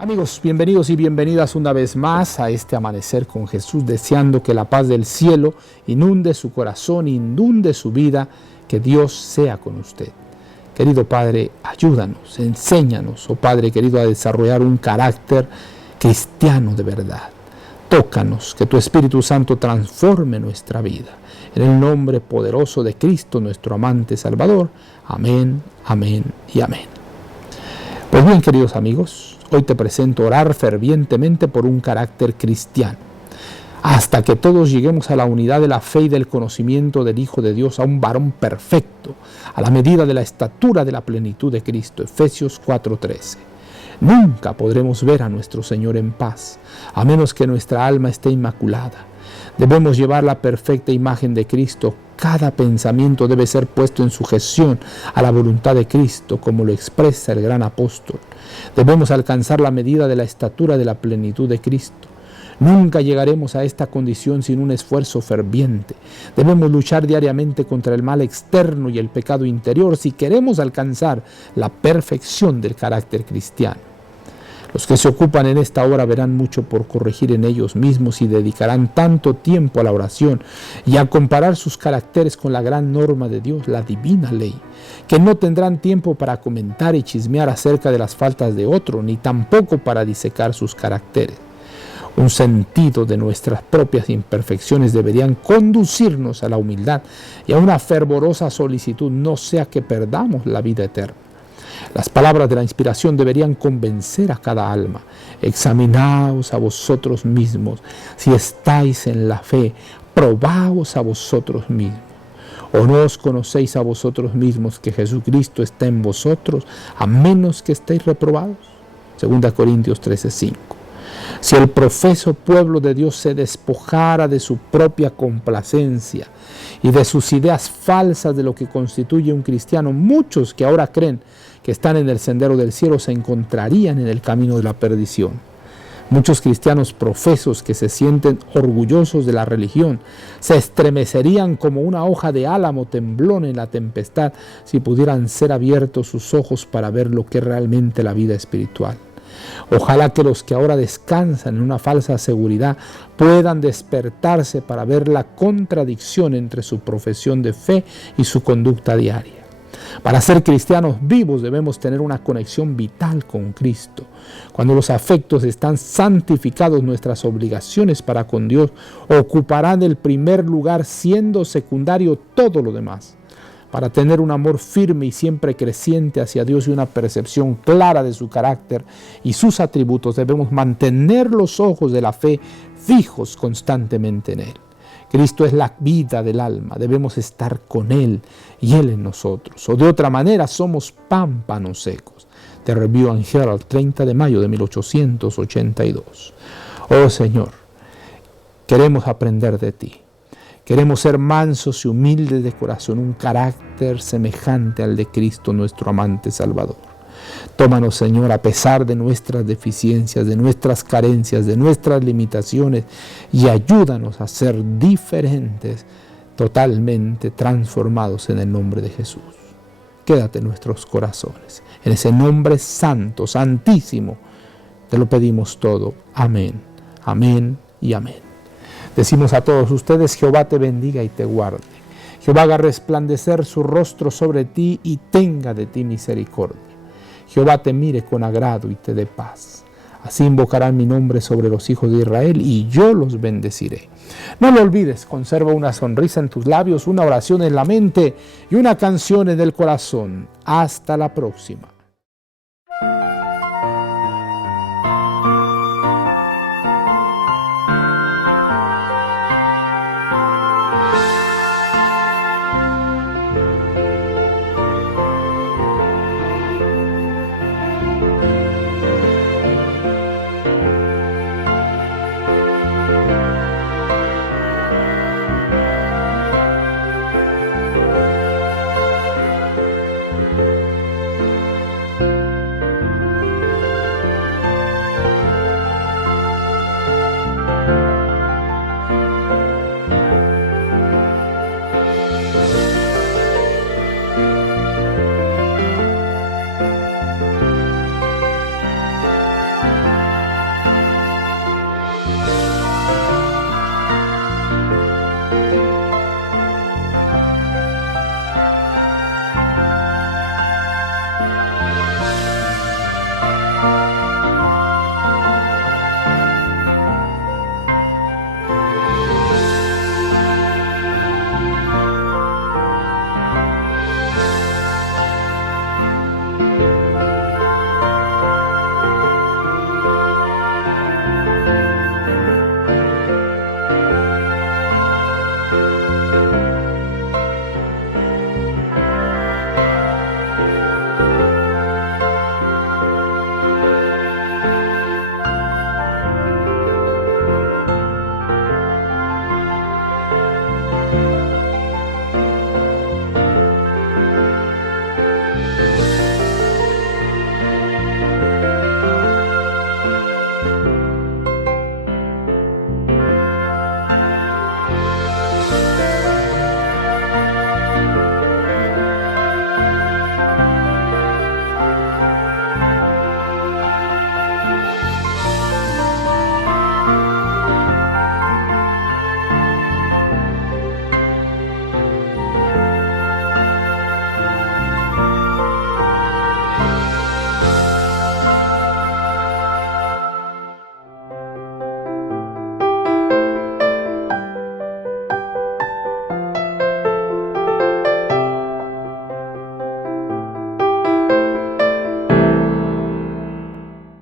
Amigos, bienvenidos y bienvenidas una vez más a este Amanecer con Jesús, deseando que la paz del cielo inunde su corazón, inunde su vida, que Dios sea con usted. Querido Padre, ayúdanos, enséñanos, oh Padre querido, a desarrollar un carácter cristiano de verdad. Tócanos, que tu Espíritu Santo transforme nuestra vida. En el nombre poderoso de Cristo, nuestro amante Salvador. Amén, amén y amén. Pues bien, queridos amigos, hoy te presento orar fervientemente por un carácter cristiano, hasta que todos lleguemos a la unidad de la fe y del conocimiento del Hijo de Dios, a un varón perfecto, a la medida de la estatura de la plenitud de Cristo. Efesios 4:13. Nunca podremos ver a nuestro Señor en paz, a menos que nuestra alma esté inmaculada. Debemos llevar la perfecta imagen de Cristo. Cada pensamiento debe ser puesto en sujeción a la voluntad de Cristo, como lo expresa el gran apóstol. Debemos alcanzar la medida de la estatura de la plenitud de Cristo. Nunca llegaremos a esta condición sin un esfuerzo ferviente. Debemos luchar diariamente contra el mal externo y el pecado interior si queremos alcanzar la perfección del carácter cristiano. Los que se ocupan en esta hora verán mucho por corregir en ellos mismos y dedicarán tanto tiempo a la oración y a comparar sus caracteres con la gran norma de Dios, la divina ley, que no tendrán tiempo para comentar y chismear acerca de las faltas de otro, ni tampoco para disecar sus caracteres. Un sentido de nuestras propias imperfecciones deberían conducirnos a la humildad y a una fervorosa solicitud, no sea que perdamos la vida eterna. Las palabras de la inspiración deberían convencer a cada alma. Examinaos a vosotros mismos, si estáis en la fe, probaos a vosotros mismos. ¿O no os conocéis a vosotros mismos que Jesucristo está en vosotros, a menos que estéis reprobados? 2 Corintios 13:5. Si el profeso pueblo de Dios se despojara de su propia complacencia y de sus ideas falsas de lo que constituye un cristiano, muchos que ahora creen que están en el sendero del cielo se encontrarían en el camino de la perdición. Muchos cristianos profesos que se sienten orgullosos de la religión se estremecerían como una hoja de álamo temblón en la tempestad si pudieran ser abiertos sus ojos para ver lo que es realmente la vida espiritual. Ojalá que los que ahora descansan en una falsa seguridad puedan despertarse para ver la contradicción entre su profesión de fe y su conducta diaria. Para ser cristianos vivos debemos tener una conexión vital con Cristo. Cuando los afectos están santificados, nuestras obligaciones para con Dios ocuparán el primer lugar, siendo secundario todo lo demás. Para tener un amor firme y siempre creciente hacia Dios y una percepción clara de su carácter y sus atributos, debemos mantener los ojos de la fe fijos constantemente en Él. Cristo es la vida del alma, debemos estar con Él y Él en nosotros, o de otra manera somos pámpanos secos. The Review and Herald, 30 de mayo de 1882. Oh Señor, queremos aprender de ti. Queremos ser mansos y humildes de corazón, un carácter semejante al de Cristo, nuestro amante Salvador. Tómanos, Señor, a pesar de nuestras deficiencias, de nuestras carencias, de nuestras limitaciones, y ayúdanos a ser diferentes, totalmente transformados en el nombre de Jesús. Quédate en nuestros corazones. En ese nombre santo, santísimo, te lo pedimos todo. Amén, amén y amén. Decimos a todos ustedes: Jehová te bendiga y te guarde. Jehová haga resplandecer su rostro sobre ti y tenga de ti misericordia. Jehová te mire con agrado y te dé paz. Así invocarán mi nombre sobre los hijos de Israel y yo los bendeciré. No lo olvides, conserva una sonrisa en tus labios, una oración en la mente y una canción en el corazón. Hasta la próxima.